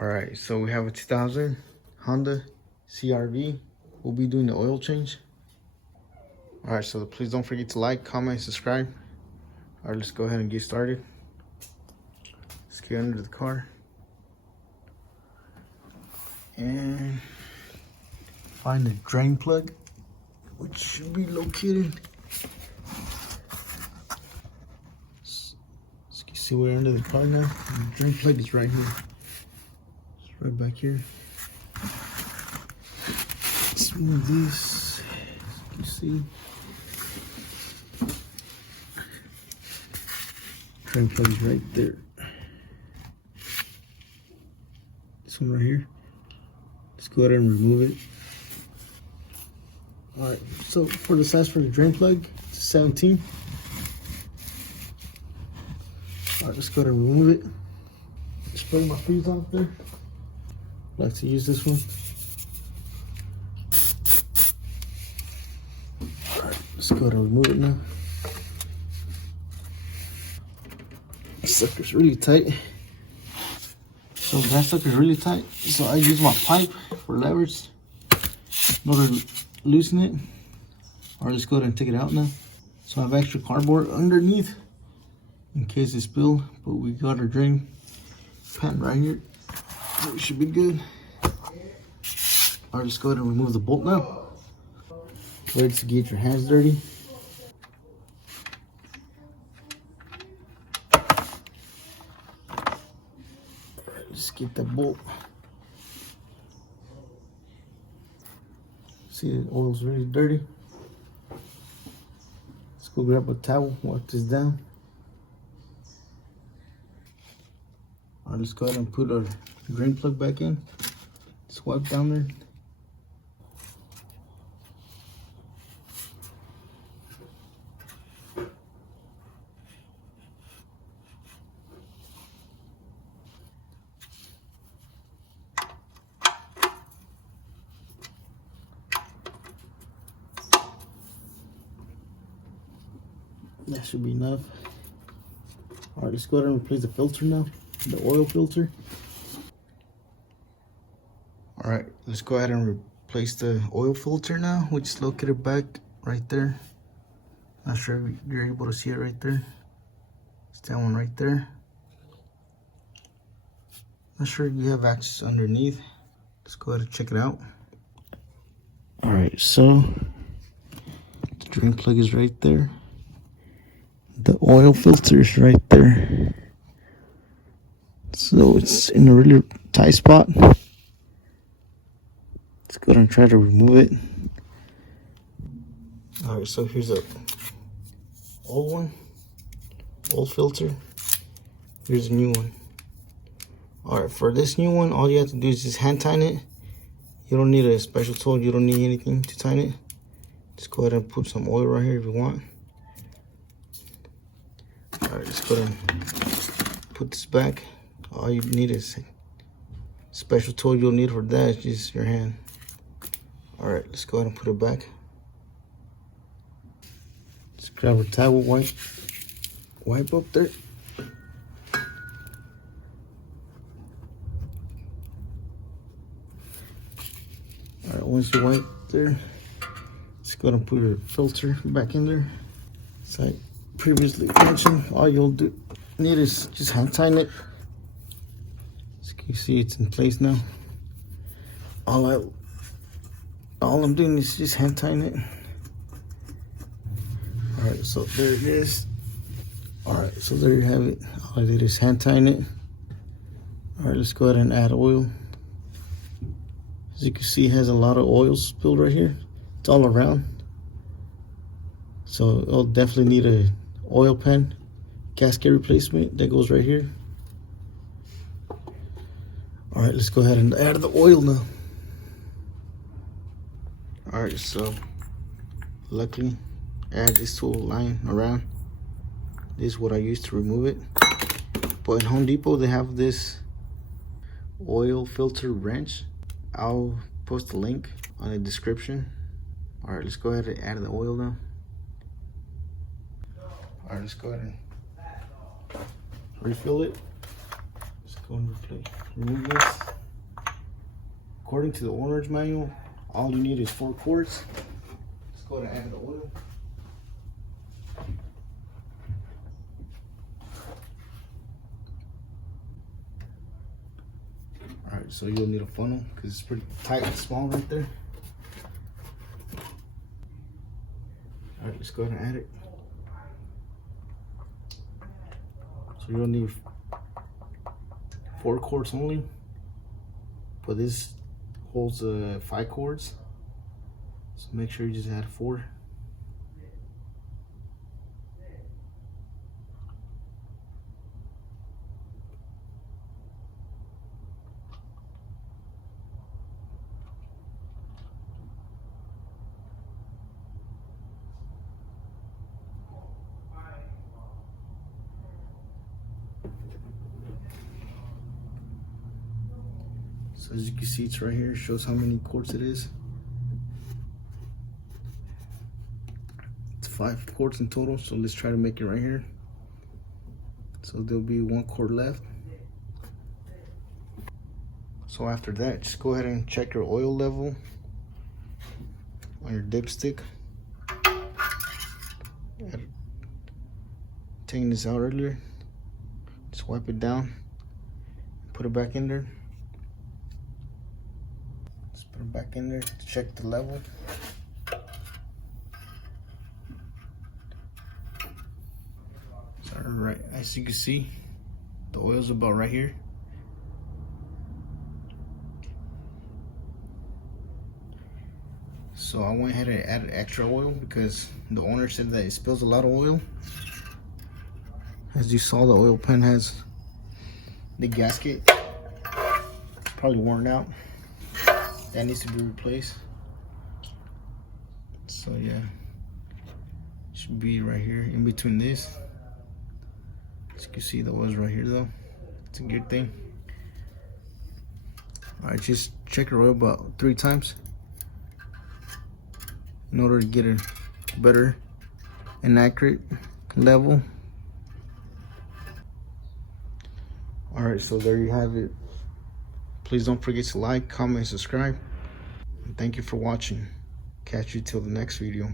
All right, so we have a 2000 Honda CR-V. We'll be doing the oil change. All right, so please don't forget to like, comment, and subscribe. All right, let's go ahead and get started. Let's get under the car and find the drain plug, which should be located. So you can see we're under the car now. The drain plug is right here. It's right back here. Let's move this. You can see. Drain plug is right there. This one right here. Let's go ahead and remove it. All right, so for the size for the drain plug, it's 17. All right, let's go ahead and remove it. Spray my fuse off there. I like to use this one. All right, let's go ahead and remove it now. This sucker's really tight. So that sucker's really tight. So I use my pipe for leverage in order to loosen it. All right, let's go ahead and take it out now. So I have extra cardboard underneath in case it spills, but we got our drain pan right here. So we should be good. All right, let's go ahead and remove the bolt now. Ready to get your hands dirty. Let's get the bolt. See, the oil's really dirty. Let's go grab a towel, wipe this down. All right, let's go ahead and put our drain plug back in. Just wipe down there. That should be enough. All right, let's go ahead and replace the filter now, the oil filter. All right, let's go ahead and replace the oil filter now, which is located back right there. Not sure if you're able to see it right there. It's that one right there. Not sure if you have access underneath. Let's go ahead and check it out. All right, so the drain plug is right there. The oil filter is right there. So it's in a really tight spot. Let's go ahead and try to remove it. All right, so here's a old one, old filter. Here's a new one. All right, for this new one, all you have to do is just hand tighten it. You don't need a special tool. You don't need anything to tighten it. Just go ahead and put some oil right here if you want. All right, let's go ahead and put this back. All you need is a special tool. You'll need for that is just your hand. All right, let's go ahead and put it back. Let's grab a towel, wipe up there. All right, once you wipe there, let's go ahead and put your filter back in there. So I previously mentioned, all you'll need is just hand tighten it. As you can see, it's in place now. All I'm doing is just hand tighten it. All right, so there it is. All right, so there you have it. All I did is hand tighten it. All right, let's go ahead and add oil. As you can see, it has a lot of oil spilled right here. It's all around. So it'll definitely need a oil pan gasket replacement that goes right here. All right, let's go ahead and add the oil now. All right, so luckily I had this tool lying around. This is what I use to remove it. But in Home Depot, they have this oil filter wrench. I'll post a link on the description. All right, let's go ahead and add the oil now. All right, let's go ahead and refill it. Let's go and replace remove this. According to the owner's manual, all you need is 4 quarts. Let's go ahead and add the oil. Alright, so you'll need a funnel because it's pretty tight and small right there. Alright, let's go ahead and add it. So you'll need 4 quarts only, but this holds 5 quarts. So make sure you just add 4. So as you can see, it's right here. It shows how many quarts it is. It's 5 quarts in total. So let's try to make it right here. So there'll be 1 quart left. So after that, just go ahead and check your oil level on your dipstick. Taking this out earlier, just wipe it down, put it back in there. Just put it back in there to check the level. So right, as you can see, the oil's about right here. So I went ahead and added extra oil because the owner said that it spills a lot of oil. As you saw, the oil pan has the gasket. It's probably worn out. That needs to be replaced. So yeah, should be right here in between this. As you can see, the oil's right here though. It's a good thing. Alright, just check your oil about 3 times in order to get a better and accurate level. Alright, so there you have it. Please don't forget to like, comment, and subscribe. And thank you for watching. Catch you till the next video.